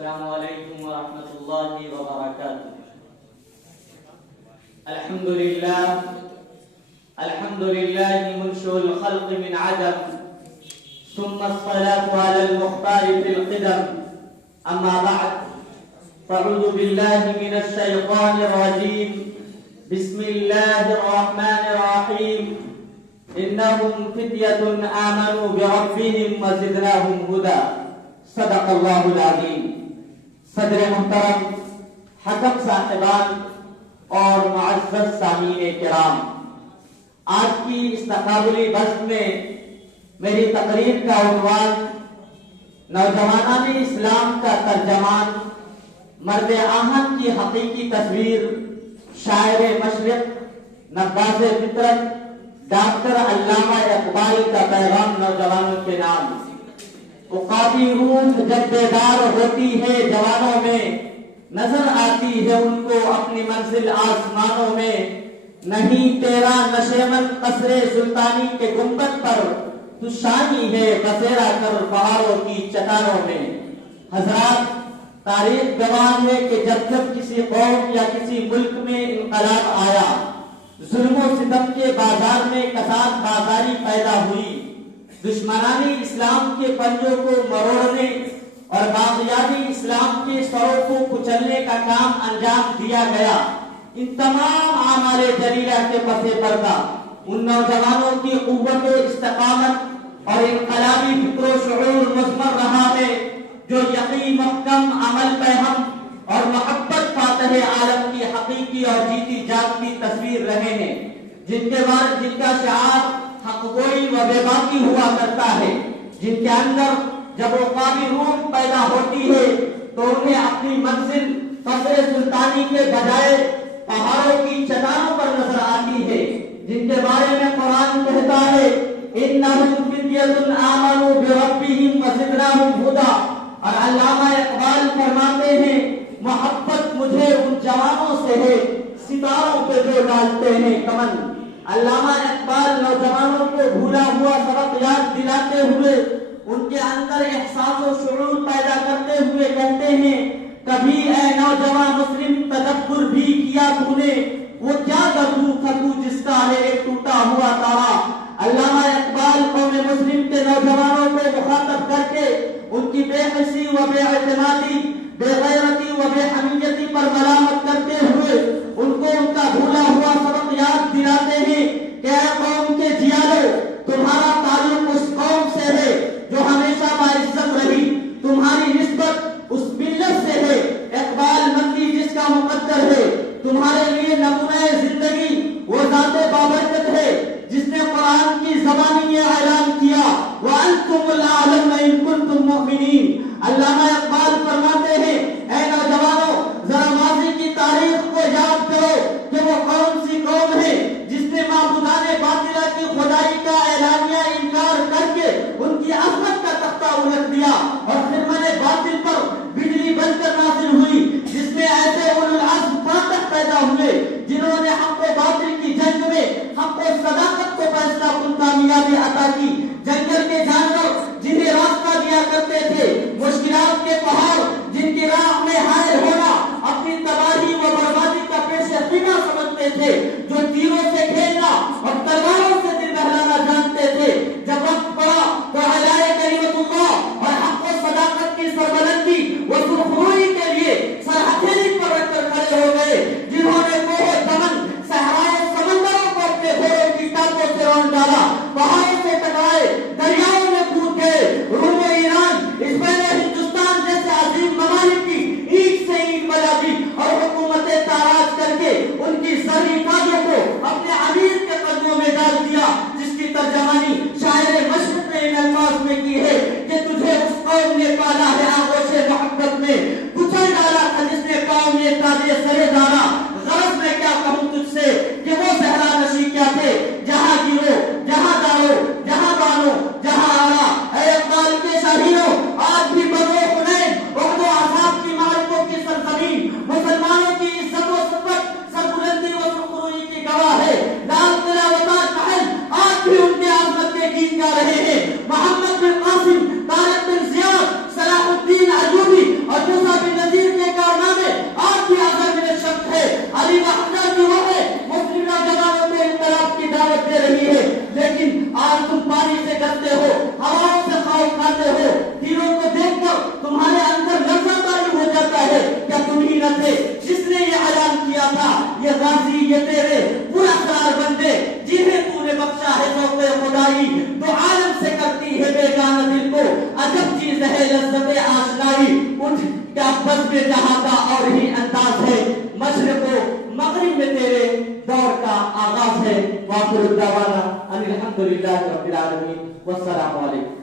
السلام علیکم ورحمۃ اللہ وبرکاتہ. الحمد للہ منشئ الخلق من عدم ثم الصلاة على المختار في القدم. اما بعد فاعوذ باللہ من الشیطان الرجیم. بسم اللہ الرحمن الرحیم. انہم فتیۃ آمنوا بربہم وزدناہم ہدی. صدق اللہ العظیم. صدر محترم، حکم صاحبان اور معزز سامعین کرام، آج کی اس تقابلی بحث میں میری تقریر کا عنوان نوجوانان اسلام کا ترجمان، مرد آہن کی حقیقی تصویر، شاعر مشرق، نباز فطرت، ڈاکٹر علامہ اقبال کا پیغام نوجوانوں کے نام. عقابی روح جب بیدار ہوتی ہے جوانوں میں، نظر آتی ہے ان کو اپنی منزل آسمانوں میں. نہیں تیرا نشیمن قصر سلطانی کے گنبد پر، تو شانی ہے بسیرا کر پہاڑوں کی چٹانوں میں. حضرات، تاریخ گواہ ہے کہ جب جب کسی قوم یا کسی ملک میں انقلاب آیا، ظلم و ستم کے بازار میں کساد بازاری پیدا ہوئی، دشمنان اسلام کے پنجوں کو مروڑنے اور باغیانی اسلام کے سروں کو کچلنے کا کام انجام دیا گیا. ان تمام اعمال جلیلہ کے پس پردہ ان نوجوانوں کی قوت و استقامت اور انقلابی فکر و شعور مضمر رہا ہے، جو یقین محکم، عمل پہم اور محبت فاتح عالم کی حقیقی اور جیتی جاگتی تصویر رہے ہیں، جن کا شعار حق گوئی و بے باکی ہوا کرتا ہے، جن کے اندر جب عقابی روح پیدا ہوتی ہے تو انہیں اپنی منزل قصر سلطانی کے بجائے پہاڑوں کی چٹانوں پر نظر آتی ہے، جن کے بارے میں قرآن کہتا ہے انہم فتیۃ آمنوا بربہم وزدناہم ہدی. اور علامہ اقبال فرماتے ہیں محبت مجھے ان جوانوں سے ہے ستاروں پہ جو ڈالتے ہیں کمن. علامہ اقبال نوجوانوں کو بھولا ہوا سبق یاد دلاتے ہوئے ان کے اندر احساس و شعور پیدا کرتے ہوئے کہتے ہیں کبھی اے نوجوان مسلم تدبر بھی کیا تو نے، وہ کیا گردو تھا تو جس کا ہے ایک ٹوٹا ہوا تارا. علامہ اقبال قوم مسلم کے نوجوانوں کو مخاطب کر کے ان کی بے حسی و بے اعتمادی، بے غیرتی و بے حمیتی پر ملامت کرتے ہوئے ان کو ان کا بھولا ہوا سبق یاد دلاتے ہیں کہ اے قوم کے جیالو، تمہارا تعلق اس قوم سے ہے جو ہمیشہ باعزت رہی، تمہاری نسبت اس ملت سے ہے اقبال مندی جس کا مقدر ہے. تمہارے لیے نمونہ زندگی وہ ذات بابرکت ہے جس نے قرآن کی زبانی یہ اعلان کیا وَأَنْتُمُ الْأَعْلَوْنَ إِن كُنتُم مُؤْمِنِينَ. علامہ اقبال فرماتے ہیں اے نوجوانوں، ذرا ماضی کی تاریخ کو یاد کرو کہ وہ کون سی قوم ہے جس نے معبودان باطلہ کی خدائی کا اعلانیہ انکار کر کے ان کی عظمت کا تختہ الٹ دیا اور خرمن باطل پر بجلی بن کر نازل ہوئی، جس میں ایسے اولو العزم فاتح پیدا ہوئے جنہوں نے حق و باطل کی جنگ میں حق و صداقت کو فیصلہ کن کامیابی عطا کی. جنگل کے جانور جنہیں راستہ دیا کرتے تھے، مشکلات کے پہاڑ جن کی راہ میں حائل ہونا اپنی تباہی و بربادی کا پیش خیمہ سمجھتے تھے، جو تیروں سے کھیلنا اور تلواروں سے دل بہلانا جانتے تھے، جب وقت پڑا تو اعلاء کلمت اللہ اور حق و صداقت کی سربلندی و سرخروئی کے لیے سر ہتھیلی پر رکھ کر کھڑے ہو گئے، جنہوں نے کوہ دمن صحرائے سمندروں کو اپنے گھوڑوں کی ٹانگوں سے رون ڈالا، پہاڑوں سے ٹکرائے، دریاؤں میں کود گئے، روم و ایران، اسپین و ہندوستان جیسے یہ غازی یہ تیرے پراسرار بندے جنہیں تو نے بخشا ہے ذوق خدائی، تو عالم سے کرتی ہے بیگانہ دل کو عجب چیز ہے لذت آشنائی، اٹھ کیا بزم جہاں کا اور ہی انداز ہے، مشرق و مغرب میں تیرے دور کا آغاز ہے۔ وآخر دعوانا ان الحمد للہ رب العالمین، والسلام علیکم۔